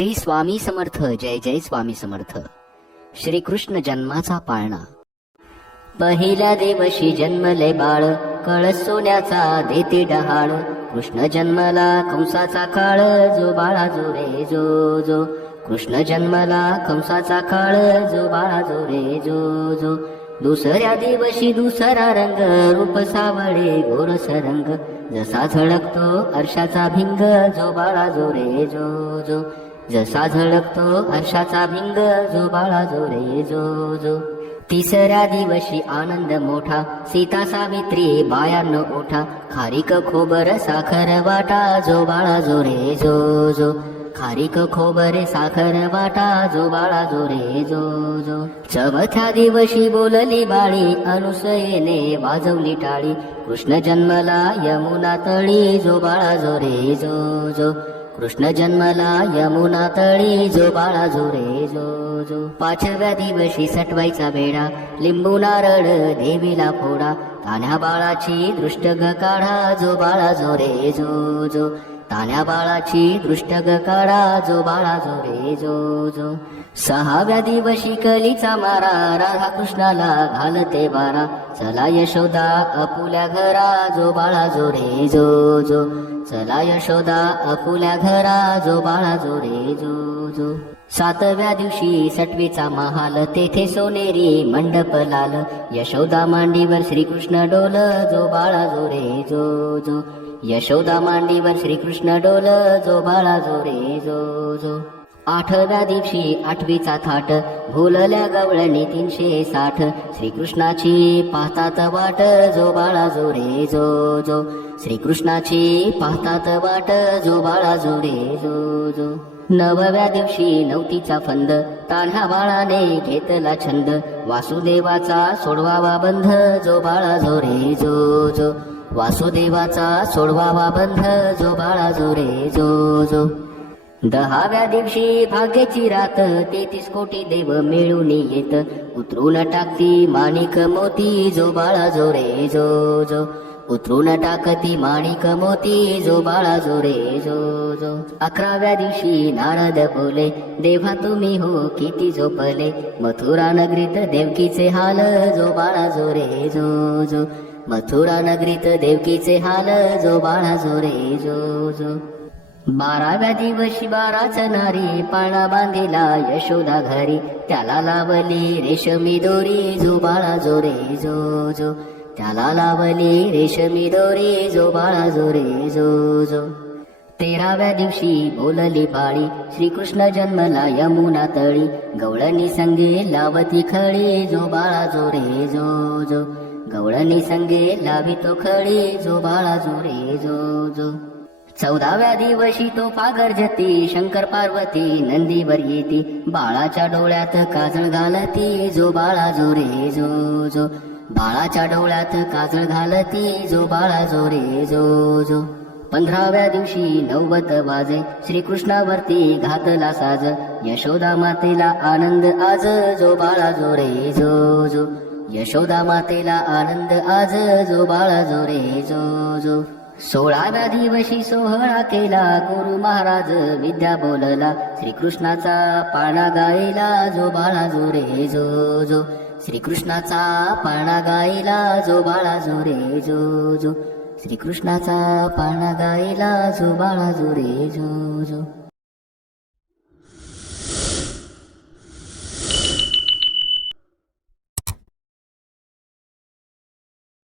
श्री स्वामी समर्थ जय जय स्वामी समर्थ. श्रीकृष्ण जन्माचा पाळणा. पहिल्या देवशी जन्मले बाळ कळ सोन्याचा देते डहाळ. कृष्ण जन्मला कंसाचा काळ जो बाळा जो रे जो जो. कृष्ण जन्मला कंसाचा काळ जो बाळा जो रे जो जो. दुसऱ्या दिवशी दुसरा रंग रूप सावळे गोरस रंग जसा झळकतो अर्षाचा भिंग जो बाळा जो रे जो जो. जसा झळकतो हर्षाचा भिंग जो बाळा जो रे जो जो. तिसऱ्या दिवशी आनंद मोठा सीता सावित्री बायांनो ओठा. खारीक खोबर साखर वाटा जो बाळा जो रे जो जो. खारीक खोबरे साखर वाटा जो बाळा जो रे जो जो. चवथ्या दिवशी बोलली बाळी अनुसयेने वाजवली टाळी. कृष्ण जन्मला यमुना तळी जो बाळा जो रे जो जो. कृष्ण जन्मला यमुना तळी जो बाळा जो रे जो जो. पाचव्या दिवशी सटवायचा बेडा लिंबू नारळ देवीला फोडा. तान्ह्या बाळाची दृष्ट ग काढा जो बाळा जो रे जो जो. तान्या बाळाची दृष्ट ग काढा जो बाळा जो रे जो जो. सहाव्या दिवशी कलीचा मारा राधा कृष्णाला घालते बारा. चला यशोदा अपुल्या घरा जो बाळा जो रे जो जो. चला यशोदा अपुल्या घरा जो बाळा जो रे जो जो. सातव्या दिवशी सटवीचा महाल तेथे सोनेरी मंडप लाल. यशोदा मांडीवर श्रीकृष्ण डोल जो बाळा जो रे जो जो. यशोदा मांडीवर श्रीकृष्ण डोल जो बाळा जो रे जो जो. आठव्या दिवशी आठवीचा थाट भुलल्या गवळणी तीनशे साठ. श्रीकृष्णाची पाहतात वाट जो बाळा जो रे जो जो. श्रीकृष्णाची पाहतात वाट जो बाळा जो रे जो जो. नवव्या दिवशी नवतीचा फंद तान्ह्या बाळाने घेतला छंद. वासुदेवाचा सोडवावा बंध जो बाळा जो रे जो जो. वासुदेवाचा सोडवावा बंध जो बाळा जो रे जो. जो दहाव्या दिवशी भाग्याची रात तेहतीस कोटी देव मिळून येत. उतरून टाकती माणिक मोती जो बाळा जो रे जो जो. उतरून टाकती माणिक मोती जो बाळा जो रे जो जो. अकराव्या दिवशी नारद बोले देवा तुम्ही हो किती झोपले. मथुरा नगरीत देवकीचे हाल जो बाळा जो रे जो जो. मथुरा नगरीत देवकीचे हाल जो बाळा जो रे जो जो. बाराव्या दिवशी बाराच नारी पाळणा बांधिला यशोदा घरी. त्याला लावली रेशमी दोरी जो बाळा जो रे जो जो. त्याला लावली रेशमी दोरी जो बाळा जो रे जो जो. तेराव्या दिवशी बोलली बाळी श्रीकृष्ण जन्मला यमुना तळी. गवळणी संगे लावती खळी जो बाळा जो रे जो जो. गवळणी संगे लावी तो खळी जो बाळा जो रे जो जो. चौदाव्या दिवशी तो पागर्जती शंकर पार्वती नंदीवर येती. बाळाच्या डोळ्यात काजळ घालती जो बाळा जो रे जो जो. बाळाच्या डोळ्यात काजळ घालती जो बाळा जो रे जो जो. पंधराव्या दिवशी नवबत वाजे श्रीकृष्णावरती घातला साज. यशोदा मातेला आनंद आज जो बाळा जो रे जो जो. यशोदा मातेला आनंद आज जो बाळा जो रे जो जो. सोळाव्या दिवशी सोहळा केला गुरु महाराज विद्या बोलला. श्रीकृष्णाचा पाळणा गायला जो बाळा जो रे जो जो. श्रीकृष्णाचा पाळणा गायला जो बाळा जो रे जो जो. श्रीकृष्णाचा पाळणा गायला जो बाळा जो रे जो जो.